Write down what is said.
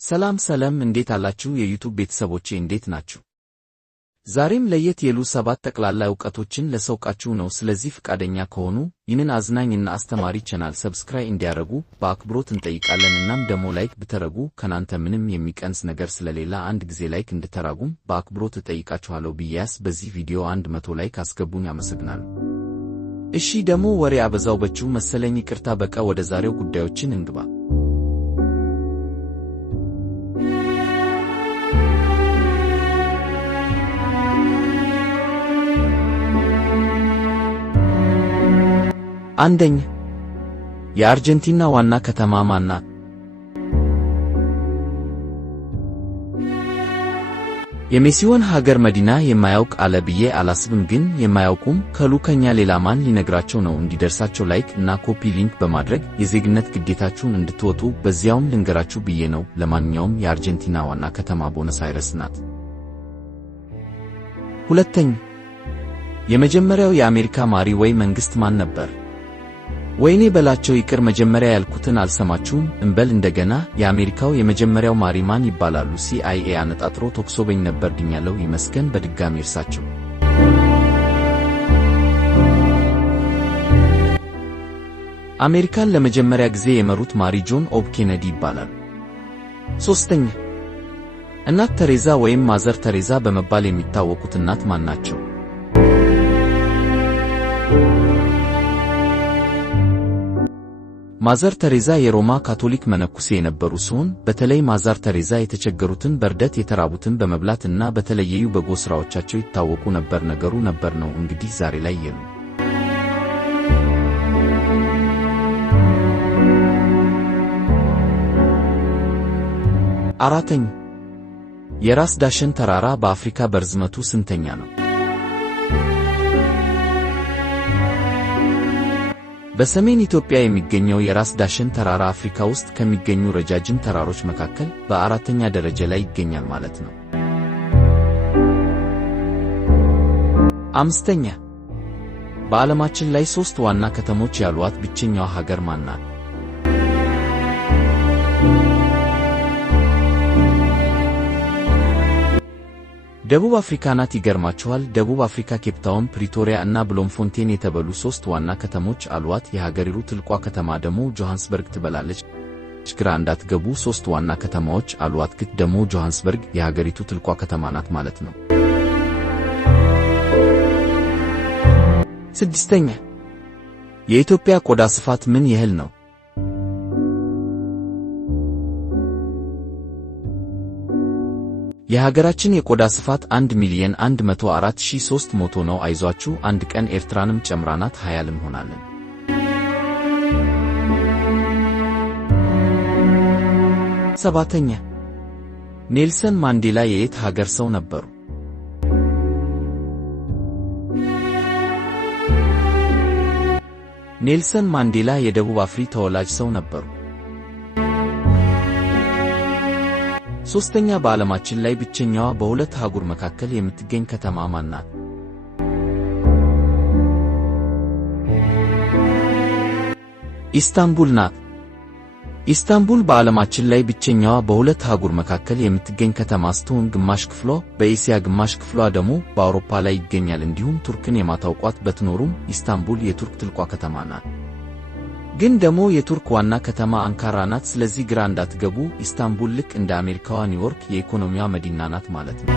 ሰላም እንዴት አላችሁ የዩቲዩብ ቤተሰቦቼ እንዴት ናችሁ? ዛሬም ለየት ያሉ 7 ጠቅላላ ዕውቀቶችን ለሰውቃችሁ ነው። ስለዚህ ፍቃደኛ ከሆኑ ይህንን አዝናኝና አስተማሪ ቻናል ሰብስክራይብ እንዲያደርጉ በአክብሮት እንጠይቃለን። እናም ደግሞ ላይክ ብታደርጉ ከናንተ ምንም የሚቀንስ ነገር ስለሌለ አንድ ጊዜ ላይክ እንድታደርጉም በአክብሮት እጠይቃችኋለሁ። ቢያንስ በዚህ ቪዲዮ 100 ላይክ አስገቡኝ። አመሰግናለሁ። እሺ ደግሞ ወሬ አበዛውባችሁ መሰለኝ፣ ይቅርታ። በቃ ወደ ዛሬው ጉዳዮችን እንግባ። አንደኛ፣ የአርጀንቲና ዋና ከተማ ማን ናት? የሜሲውን ሀገር መዲና የማያውቅ አለ ብዬ አላስብም። ግን የማያውቁም ካሉ ከኛ ሌላ ማን ሊነግራቸው ነው? እንዲደርሳቸው ላይክ እና ኮፒ ሊንክ በማድረግ የዜግነት ግዴታችሁን እንድትወጡ በዚያውም ልንገራችሁ ብዬ ነው። ለማንኛውም የአርጀንቲና ዋና ከተማ ቦነስ አይረስ ናት። ሁለተኛ፣ የመጀመሪያው የአሜሪካ መሪ ወይ መንግስት ማን ነበር? ወይኔ በላቸው፣ ይቅር መጀመሪያ ያልኩትን አልሰማችሁም እንበል እንደገና። የአሜሪካው የመጀመሪያው መሪ ማን ይባላሉ? CIA አነጣጥሮ ተኩሶብኝ ነበር፣ ድኛለሁ ይመስገን። በድጋሚ እርሳቸው። አሜሪካን ለመጀመሪያ ጊዜ የመሩት መሪ ጆን ኤፍ ኬነዲ ይባላሉ። ሶስተኛ፣ እናት ተሬዛ ወይም ማዘር ተሬዛ በመባል የሚታወቁት እናት ማን ናቸው? ማዘር ተሬዛ የሮማ ካቶሊክ መነኩሴ የነበሩ ሲሆን በተለይ ማዘር ተሬዛ የተቸገሩትን፣ በርደት የተራቡትን በመብላት እና በተለያዩ በጎ ሥራዎቻቸው ይታወቁ ነበር። ነገሩ ነበር ነው እንግዲህ ዛሬ ላይ የሉ። አራተኛ፣ የራስ ዳሸን ተራራ በአፍሪካ በርዝመቱ ስንተኛ ነው? በሰሜን ኢትዮጵያ የሚገኘው የራስ ዳሸን ተራራ አፍሪካ ውስጥ ከሚገኙ ረጃጅም ተራሮች መካከል በአራተኛ ደረጃ ላይ ይገኛል ማለት ነው። አምስተኛ፣ በዓለማችን ላይ 3 ዋና ከተሞች ያሏት ብቸኛዋ ሀገር ማን ናት? ደቡብ አፍሪካ ናት። ይገርማችኋል፣ ደቡብ አፍሪካ ኬፕታውን፣ ፕሪቶሪያ እና ብሎምፎንቴን የተባሉ 3 ዋና ከተሞች አሏት። የሀገሪቱ ትልቋ ከተማ ደግሞ ጆሃንስበርግ ትባላለች። ግራ እንዳትገቡ፣ 3 ዋና ከተማዎች አሏት፣ ግን ደግሞ ጆሃንስበርግ የሀገሪቱ ትልቋ ከተማ ናት ማለት ነው። ስድስተኛ፣ የኢትዮጵያ ቆዳ ስፋት ምን ያህል ነው? የሀገራችን የቆዳ ስፋት 1,104,300 ነው። አይዟችሁ፣ አንድ ቀን ኤርትራንም ጨምራናት 20 እንሆናለን። ሰባተኛ፣ ኔልሰን ማንዴላ የየት ሀገር ሰው ነበሩ? ኔልሰን ማንዴላ የደቡብ አፍሪካ ተወላጅ ሰው ነበሩ። ሶስተኛ፣ በዓለማችን ላይ ብቸኛዋ በሁለት አህጉር መካከል የምትገኝ ከተማ ማን ናት? ኢስታንቡል ናት። ኢስታንቡል በዓለማችን ላይ ብቸኛዋ በሁለት አህጉር መካከል የምትገኝ ከተማ ስትሆን ግማሽ ክፍሏ በኤስያ ግማሽ ክፍሏ ደግሞ በአውሮፓ ላይ ይገኛል። እንዲሁም ቱርክን የማታውቋት በትኖሩም ኢስታንቡል የቱርክ ትልቋ ከተማ ናት። ግን ደግሞ የቱርክ ዋና ከተማ አንካራ ናት። ስለዚህ ግራ እንዳትገቡ፣ ኢስታንቡል ልክ እንደ አሜሪካዋ ኒውዮርክ የኢኮኖሚዋ መዲና ናት ማለት ነው።